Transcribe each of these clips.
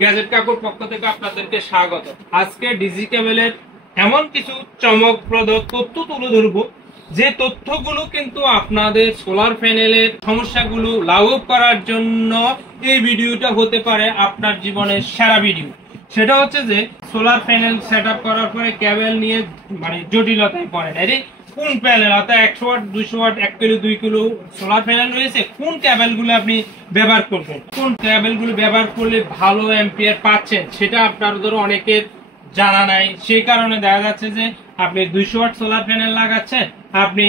Gadget কাকুর পক্ষ থেকে আপনাদেরকে স্বাগত। আজকে ডিজি কেবলের এমন কিছু চমকপ্রদ তথ্য তুলে ধরবো, যে তথ্যগুলো কিন্তু আপনাদের সোলার প্যানেলের সমস্যাগুলো লাঘব করার জন্য এই ভিডিওটা হতে পারে আপনার জীবনের সেরা ভিডিও। সেটা হচ্ছে যে সোলার প্যানেল সেট আপ করার পরে কেবল নিয়ে জটিলতায় পড়েন। কোন প্যানেল অর্থাৎ 100 watt 200 watt 1 kilo 2 kilo solar panel রয়েছে, কোন কেবলগুলো আপনি ব্যবহার করবেন, কোন কেবলগুলো ব্যবহার করলে ভালো অ্যাম্পিয়ার পাচ্ছেন সেটা আপনাদের অনেকের জানা নাই। সেই কারণে দেখা যাচ্ছে যে আপনি 200 ওয়াট সোলার প্যানেল লাগাচ্ছেন, আপনি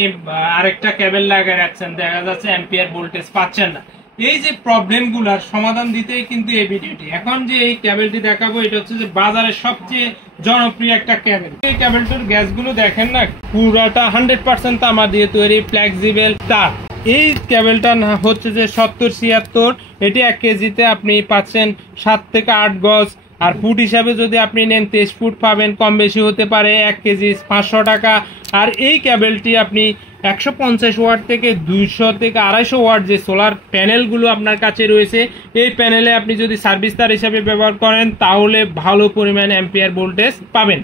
আরেকটা কেবল লাগিয়ে রাখছেন, দেখা যাচ্ছে অ্যাম্পিয়ার ভোল্টেজ পাচ্ছেন না। এই যে প্রবলেমগুলোর সমাধান দিতেই কিন্তু এই ভিডিওটি। এখন যে এই কেবলটি দেখাবো, এটা হচ্ছে যে বাজারের সবচেয়ে জনপ্রিয় একটা কেবল। এই কেবলটার গ্যাসগুলো দেখেন না, পুরাটা 100% তামা দিয়ে তৈরি, ফ্লেক্সিবল তার। এই কেবলটা হচ্ছে যে 70-76, এটি 1 কেজিতে আপনি পাচ্ছেন 7 থেকে 8 গজ। আর ফুট হিসাবে যদি আপনি নেন 23 ফুট পাবেন, কম বেশি হতে পারে। 1 কেজি 500 টাকা। আর এই কেবলটি আপনি 150 ওয়াট থেকে 200 থেকে 250 ওয়াট যে সোলার প্যানেলগুলো আপনার কাছে রয়েছে, এই প্যানেলে আপনি যদি সার্ভিস তার হিসাবে ব্যবহার করেন তাহলে ভালো পরিমাণ অ্যাম্পিয়ার ভোল্টেজ পাবেন।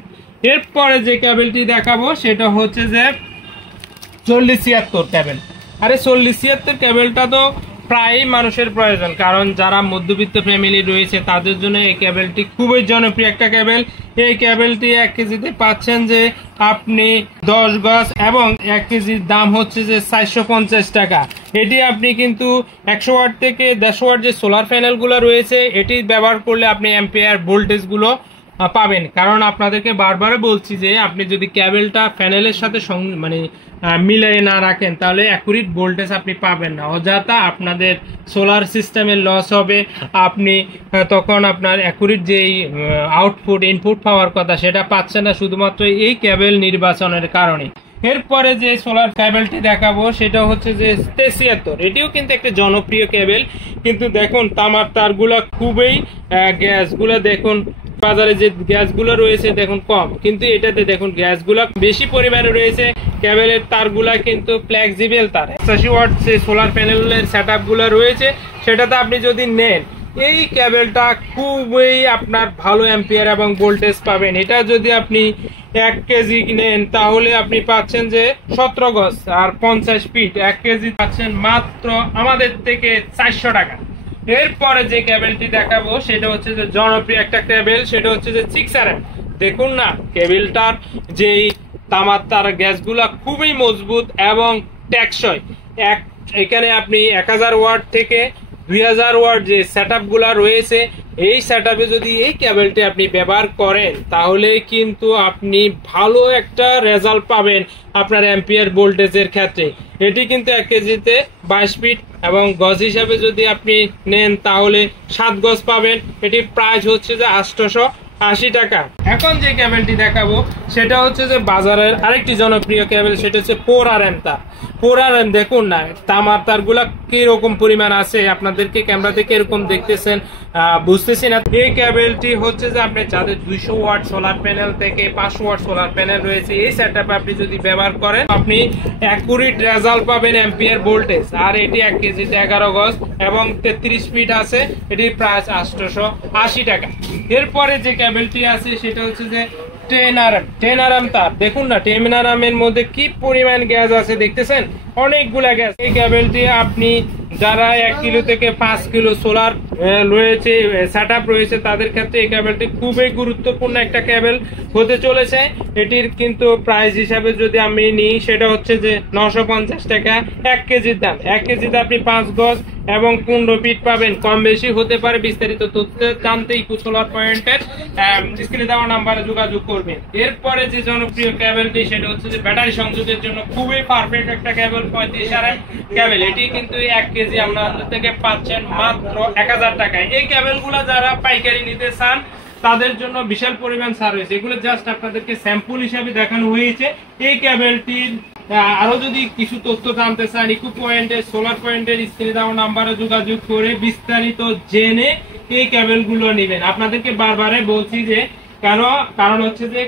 এরপরে যে কেবলটি দেখাবো সেটা হচ্ছে যে 40-76 কেবল। আরে 40-76 কেবলটা তো প্রায় মানুষের প্রয়োজন, কারণ যারা মধ্যবিত্ত ফ্যামিলি রয়েছে তাদের জন্য এই কেবলটি খুবই জনপ্রিয় একটা কেবল। এই কেবলটি 1 কেজিতে পাচ্ছেন যে আপনি 10 গজ এবং 1 কেজির দাম হচ্ছে যে 450 টাকা। এটি আপনি কিন্তু 100 ওয়াট থেকে 150 ওয়াট যে সোলার প্যানেলগুলো রয়েছে এটি ব্যবহার করলে আপনি অ্যাম্পিয়ার ভোল্টেজগুলো পাবেন। কারণ আপনাদেরকে বারবার বলছি যে আপনি যদি কেবলটা প্যানেলের সাথে মিলাই না রাখেন তাহলে অ্যাকুরেট ভোল্টেজ আপনি পাবেন না, অযথা আপনাদের সোলার সিস্টেমের লস হবে। আপনি তখন আপনার অ্যাকুরেট যেই আউটপুট ইনপুট পাওয়ার কথা সেটা পাচ্ছেন না, শুধুমাত্র এই কেবল নির্বাচনের কারণে। এরপরে যে সোলার কেবলটি দেখাবো সেটা হচ্ছে যে 73। এটিও কিন্তু একটা জনপ্রিয় কেবল, কিন্তু দেখুন তামার তারগুলা খুবই, গ্যাসগুলো দেখুন বাজারে যে গ্যাসগুলো রয়েছে দেখুন কম, কিন্তু এটাতে দেখুন গ্যাসগুলো বেশি পরিমাণে রয়েছে। কেবলের তারগুলা কিন্তু ফ্লেক্সিবল তার। 80 ওয়াট যে সোলার প্যানেলের সেটআপ গুলো রয়েছে সেটাতে আপনি যদি নেন, এই কেবলটা খুবই আপনার ভালো অ্যাম্পিয়ার এবং ভোল্টেজ পাবেন। এটা যদি আপনি 1 কেজি নেন তাহলে আপনি পাচ্ছেন যে 17 গজ আর 50 ফিট। 1 কেজি পাচ্ছেন মাত্র আমাদের থেকে 400 টাকা। এরপরে যে কেবলটি দেখাবো সেটা হচ্ছে যে জনপ্রিয় একটা কেবল, সেটা হচ্ছে যে 6RM। দেখুন না কেবলটার যেই তামার তার গ্যাসগুলা খুবই মজবুত এবং টেকসই। এখানে আপনি 1000 ওয়াট থেকে 2000 ওয়াট যে সেটআপ গুলা রয়েছে, এই সেটআপে যদি এই কেবলটি আপনি ব্যবহার করেন তাহলে কিন্তু আপনি ভালো একটা রেজাল্ট পাবেন আপনার অ্যাম্পিয়ার ভোল্টেজের ক্ষেত্রে। এটি কিন্তু 1 কেজিতে 22 ফিট এবং গজ হিসাবে যদি আপনি নেন তাহলে 7 গজ পাবেন। এটির প্রাইস হচ্ছে যে 880 টাকা। এখন যে কেবলটি দেখাবো সেটা হচ্ছে যে বাজারের আরেকটি জনপ্রিয় কেবল, সেটা হচ্ছে 4RM তার। 4RM দেখুন না তামার তারগুলা কিরকম পরিমাণ আছে, আপনাদেরকে ক্যামেরা থেকে এরকম দেখতেছেন বুঝতেছি না। এই কেবলটি হচ্ছে যে আপনি যাদের 200 ওয়াট সোলার প্যানেল থেকে 500 ওয়াট সোলার প্যানেল রয়েছে, এই সেটআপে আপনি যদি ব্যবহার করেন আপনি অ্যাকুরেট রেজাল্ট পাবেন অ্যাম্পিয়ার ভোল্টেজ। আর এটি 1 কেজিতে 11 গজ এবং 33 ফিট আছে। এটির প্রাইস 880 টাকা। এরপরে যে কেবলটি আছে সেটা হচ্ছে যে 10RM তার। দেখুন না 10RM এর মধ্যে কি পরিমাণ গ্যাস আছে দেখতেছেন, অনেকগুলা গ্যাস। এই কেবলটি আপনি যারা 1 কিলো থেকে 5 কিলো সোলার রয়েছে সেটআপ রয়েছে তাদের ক্ষেত্রে এই কেবলটি খুবই গুরুত্বপূর্ণ একটা কেবল হতে চলেছে। এটির কিন্তু প্রাইস হিসাবে যদি আমি নিই সেটা হচ্ছে যে 950 টাকা 1 কেজির দাম। 1 কেজিতে আপনি 5 গজ এবং 15 ফিট পাবেন, কম বেশি হতে পারে। বিস্তারিত তথ্য জানতে ইকো সোলার পয়েন্টের স্ক্রিনে দেওয়া নাম্বারে যোগাযোগ করবেন। এরপরে যে জনপ্রিয় কেবলটি সেটা হচ্ছে যে ব্যাটারি সংযোগের জন্য খুবই পারফেক্ট একটা কেবল, 35RM কেবল। এটি কিন্তু 1 কেজি আপনাদের থেকে পাচ্ছেন মাত্র 1000 টাকায়। এই কেবলগুলো যারা পাইকারি নিতে চান তাদের জন্য বিশাল পরিমাণ সার্ভিস। এগুলো জাস্ট আপনাদেরকে স্যাম্পল হিসাবে দেখানো হয়েছে। এই কেবলটির আরো যদি কিছু তথ্য জানতে চান, ইকো পয়েন্টের সোলার পয়েন্টের স্ক্রিনে দেওয়া নাম্বারে যোগাযোগ করে বিস্তারিত জেনে এই কেবলগুলো নেবেন। আপনাদেরকে বারবারে বলছি যে কারণ হচ্ছে যে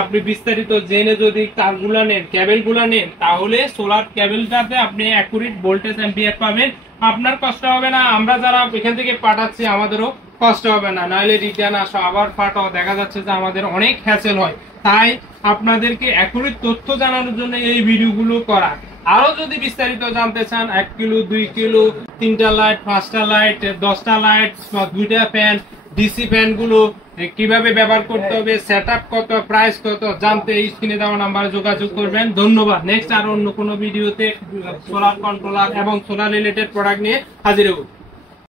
আপনি বিস্তারিত জেনে যদি তারগুলো নেন, কেবলগুলো নেন, তাহলে সোলার কেবলটাতে আপনি অ্যাকুরেট ভোল্টেজ অ্যাম্পিয়ার পাবেন, আপনার কষ্ট হবে না। আমরা যারা এখান থেকে পাঠাচ্ছি আমাদেরও কষ্ট হবে না, নাহলে রিটার্ন আসো আবার ফাটাও, দেখা যাচ্ছে যে আমাদের অনেক হ্যাসেল হয়। তাই আপনাদেরকে এখনই তথ্য জানানোর জন্য এই ভিডিওগুলো করা। আরো যদি বিস্তারিত জানতে চান 1 কিলো 2 কিলো 3টা লাইট 5টা লাইট 10টা লাইট 2টা ফ্যান ডিসি ফ্যান গুলো কিভাবে ব্যবহার করতে হবে, সেটআপ কত, প্রাইস কত জানতে স্ক্রিনে দেওয়া নাম্বারে যোগাযোগ করবেন। ধন্যবাদ। নেক্সট আর অন্য কোনো ভিডিওতে সোলার কন্ট্রোলার এবং সোলার রিলেটেড প্রোডাক্ট নিয়ে হাজির হব।